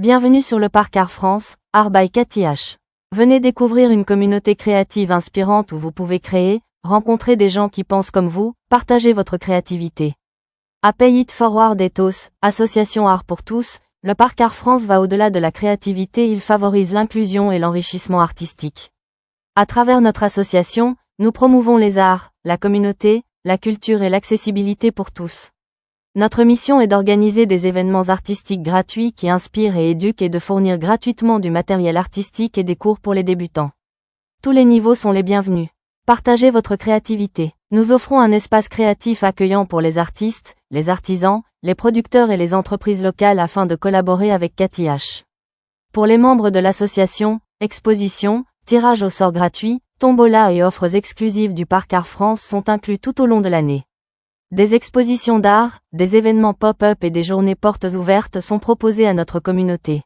Bienvenue sur le Parc Arts France, Art by Cathy H. Venez découvrir une communauté créative inspirante où vous pouvez créer, rencontrer des gens qui pensent comme vous, partager votre créativité. À Pay It Forward Ethos, association Art Pour Tous, le Parc Arts France va au-delà de la créativité, il favorise l'inclusion et l'enrichissement artistique. À travers notre association, nous promouvons les arts, la communauté, la culture et l'accessibilité pour tous. Notre mission est d'organiser des événements artistiques gratuits qui inspirent et éduquent et de fournir gratuitement du matériel artistique et des cours pour les débutants. Tous les niveaux sont les bienvenus. Partagez votre créativité. Nous offrons un espace créatif accueillant pour les artistes, les artisans, les producteurs et les entreprises locales afin de collaborer avec Cathy H. Pour les membres de l'association, expositions, tirages au sort gratuits, tombola et offres exclusives du Parc Arts France sont inclus tout au long de l'année. Des expositions d'art, des événements pop-up et des journées portes ouvertes sont proposés à notre communauté.